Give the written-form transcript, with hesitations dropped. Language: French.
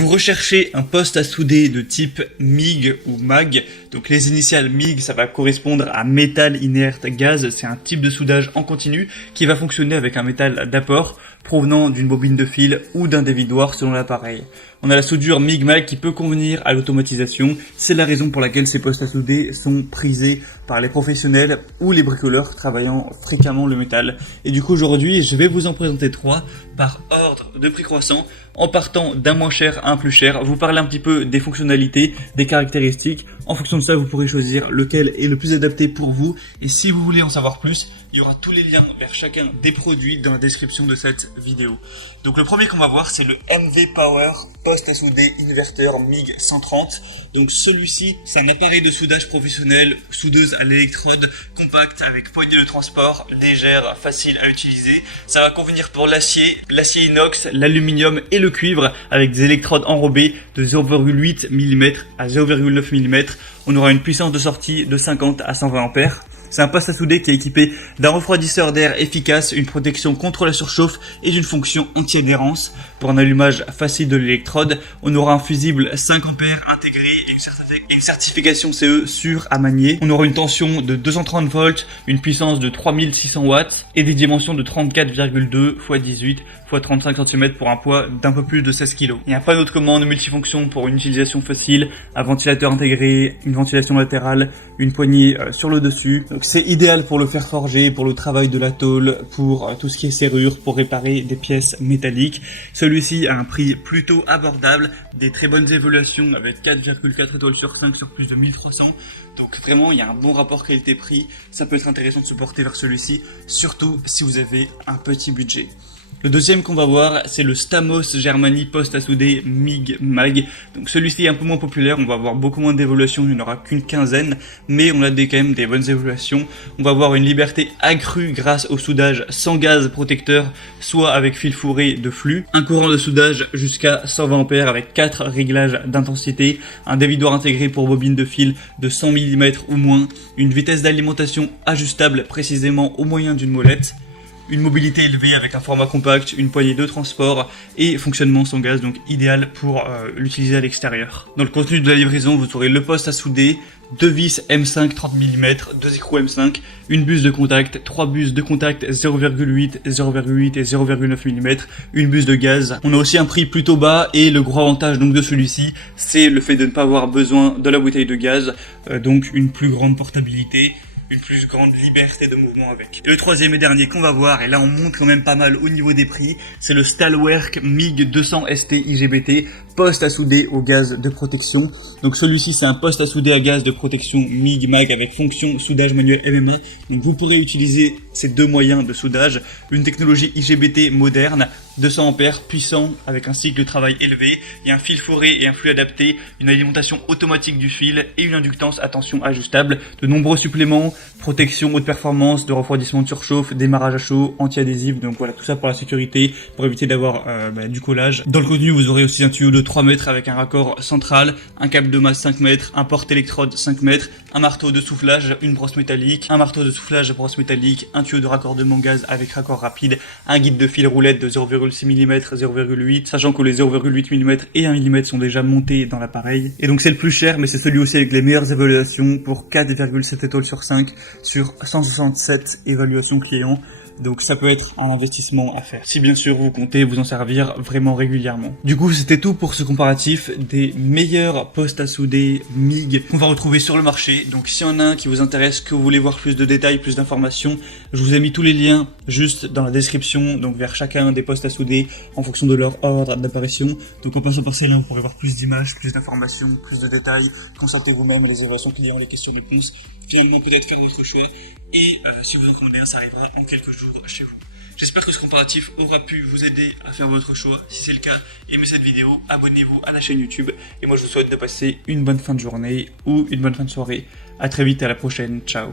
Vous recherchez un poste à souder de type MIG ou MAG. Donc les initiales MIG, ça va correspondre à métal inerte gaz. C'est un type de soudage en continu qui va fonctionner avec un métal d'apport provenant d'une bobine de fil ou d'un dévidoir selon l'appareil. On a la soudure MIG-MAG qui peut convenir à l'automatisation. C'est la raison pour laquelle ces postes à souder sont prisés par les professionnels ou les bricoleurs travaillant fréquemment le métal. Et du coup aujourd'hui, je vais vous en présenter 3 par ordre de prix croissant, en partant d'un moins cher à un plus cher. Vous parlez un petit peu des fonctionnalités, des caractéristiques. En fonction de ça, vous pourrez choisir lequel est le plus adapté pour vous. Et si vous voulez en savoir plus, il y aura tous les liens vers chacun des produits dans la description de cette vidéo. Donc le premier qu'on va voir, c'est le MV Power poste à souder inverteur MIG 130. Donc celui-ci, c'est un appareil de soudage professionnel, soudeuse à l'électrode, compact avec poignée de transport, légère, facile à utiliser. Ça va convenir pour l'acier inox, l'aluminium et le cuivre avec des électrodes enrobées de 0,8 mm à 0,9 mm. On aura une puissance de sortie de 50 à 120 ampères. C'est un poste à souder qui est équipé d'un refroidisseur d'air efficace, une protection contre la surchauffe et d'une fonction anti-adhérence. Pour un allumage facile de l'électrode, on aura un fusible 5 ampères intégré et une certification CE sûre à manier. On aura une tension de 230 volts, une puissance de 3600 watts et des dimensions de 34,2 x 18 x 35 cm pour un poids d'un peu plus de 16 kg. Il y a un panneau de commande multifonction pour une utilisation facile, un ventilateur intégré, une ventilation latérale, une poignée sur le dessus. Donc c'est idéal pour le fer forgé, pour le travail de la tôle, pour tout ce qui est serrure, pour réparer des pièces métalliques. Celui-ci a un prix plutôt abordable, des très bonnes évaluations avec 4,4 étoiles sur 5 sur plus de 1300. Donc vraiment, il y a un bon rapport qualité-prix. Ça peut être intéressant de se porter vers celui-ci, surtout si vous avez un petit budget. Le deuxième qu'on va voir, c'est le Stamos Germany poste à souder MIG-MAG. Donc celui-ci est un peu moins populaire, on va avoir beaucoup moins d'évaluations, il n'y en aura qu'une quinzaine, mais on a quand même des bonnes évaluations. On va avoir une liberté accrue grâce au soudage sans gaz protecteur, soit avec fil fourré de flux, un courant de soudage jusqu'à 120 ampères avec 4 réglages d'intensité, un dévidoir intégré pour bobine de fil de 100 mm ou moins, une vitesse d'alimentation ajustable précisément au moyen d'une molette, une mobilité élevée avec un format compact, une poignée de transport et fonctionnement sans gaz, donc idéal pour l'utiliser à l'extérieur. Dans le contenu de la livraison, vous aurez le poste à souder, 2 vis M5 30 mm, 2 écrous M5, une buse de contact, 3 buses de contact 0,8, 0,8 et 0,9 mm, une buse de gaz. On a aussi un prix plutôt bas et le gros avantage donc de celui-ci, c'est le fait de ne pas avoir besoin de la bouteille de gaz, donc une plus grande portabilité, une plus grande liberté de mouvement avec. Et le troisième et dernier qu'on va voir, et là on monte quand même pas mal au niveau des prix, c'est le Stahlwerk MIG 200 ST IGBT, poste à souder au gaz de protection. Donc celui-ci c'est un poste à souder à gaz de protection MIG-MAG avec fonction soudage manuel MMA. Donc vous pourrez utiliser ces deux moyens de soudage, une technologie IGBT moderne, 200 ampères, puissant, avec un cycle de travail élevé, il y a un fil fourré et un flux adapté, une alimentation automatique du fil et une inductance à tension ajustable, de nombreux suppléments, protection haute performance, de refroidissement de surchauffe, démarrage à chaud, anti-adhésif, donc voilà tout ça pour la sécurité, pour éviter d'avoir du collage. Dans le contenu vous aurez aussi un tuyau de 3 mètres avec un raccord central, un câble de masse 5 mètres, un porte-électrode 5 mètres, un marteau de soufflage, une brosse métallique, un marteau de soufflage, brosse métallique, un tuyau de raccordement gaz avec raccord rapide, un guide de fil roulette de 0,6 mm, 0,8, sachant que les 0,8 mm et 1 mm sont déjà montés dans l'appareil. Et donc c'est le plus cher, mais c'est celui aussi avec les meilleures évaluations pour 4,7 étoiles sur 5 sur 167 évaluations clients. Donc ça peut être un investissement à faire, si bien sûr vous comptez vous en servir vraiment régulièrement. Du coup c'était tout pour ce comparatif des meilleurs postes à souder MIG qu'on va retrouver sur le marché. Donc s'il y en a un qui vous intéresse, que vous voulez voir plus de détails, plus d'informations, je vous ai mis tous les liens juste dans la description, donc vers chacun des postes à souder en fonction de leur ordre d'apparition. Donc en passant par ces liens vous pourrez voir plus d'images, plus d'informations, plus de détails, consultez vous-même les évaluations clients, les questions-réponses, finalement peut-être faire votre choix et si vous en commandez un, ça arrivera en quelques jours chez vous. J'espère que ce comparatif aura pu vous aider à faire votre choix. Si c'est le cas, aimez cette vidéo, abonnez-vous à la chaîne YouTube et moi je vous souhaite de passer une bonne fin de journée ou une bonne fin de soirée. À très vite, à la prochaine, ciao.